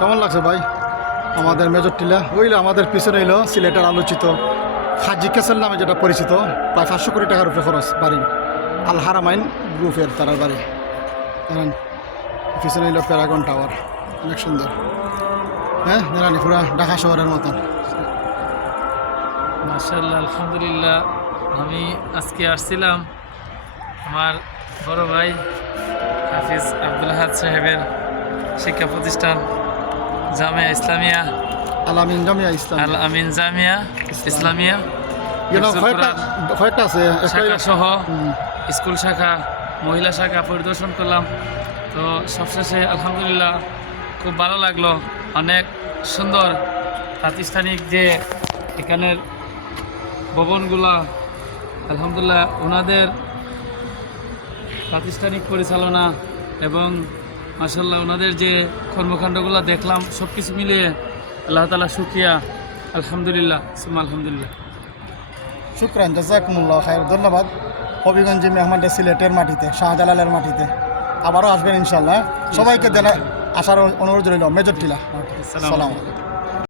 কেমন লাগছে ভাই আমাদের মেজর টিলা? ওইলো আমাদের পিছনে এলো সিলেটের আলোচিত হাজি ক্যাসেল নামে যেটা পরিচিত, প্রায় 500 কোটি টাকার উপরে খরচ বাড়ি, আল হারামাইন গ্রুপের তার বাড়ি। জানেন পিছনে এলো প্যারাগন টাওয়ার, অনেক সুন্দর। হ্যাঁ জানি পুরা ঢাকা শহরের মতন। মাশাআল্লাহ, আলহামদুলিল্লাহ। আমি আজকে আসছিলাম আমার বড় ভাই হাফিজ আব্দুল আহাদ সাহেবের শিক্ষা প্রতিষ্ঠান জামিয়া ইসলামিয়া, আল আমিন জামিয়া ইসলাম, আল আমিন জামিয়া ইসলামিয়া কয়েকটা আছে শাখা সহ স্কুল শাখা, মহিলা শাখা পরিদর্শন করলাম। তো সবশেষে আলহামদুলিল্লাহ খুব ভালো লাগলো। অনেক সুন্দর প্রাতিষ্ঠানিক যে এখানের ভবনগুলা, আলহামদুলিল্লাহ ওনাদের প্রাতিষ্ঠানিক পরিচালনা এবং মাশাআল্লাহ ওনাদের যে কর্মকাণ্ডগুলো দেখলাম, সব কিছু মিলিয়ে আল্লাহ তাআলা শুকরিয়া, আলহামদুলিল্লাহ সুম্মা আলহামদুলিল্লাহ। শুকরান, জাযাকুমুল্লাহ খায়র। ধন্যবাদ। হবিগঞ্জ মেহমানটা সিলেটের মাটিতে, শাহজালালের মাটিতে আবারও আসবেন ইনশাল্লাহ। সবাইকে আসার অনুরোধ রইল মেজর টিলা। সালাম।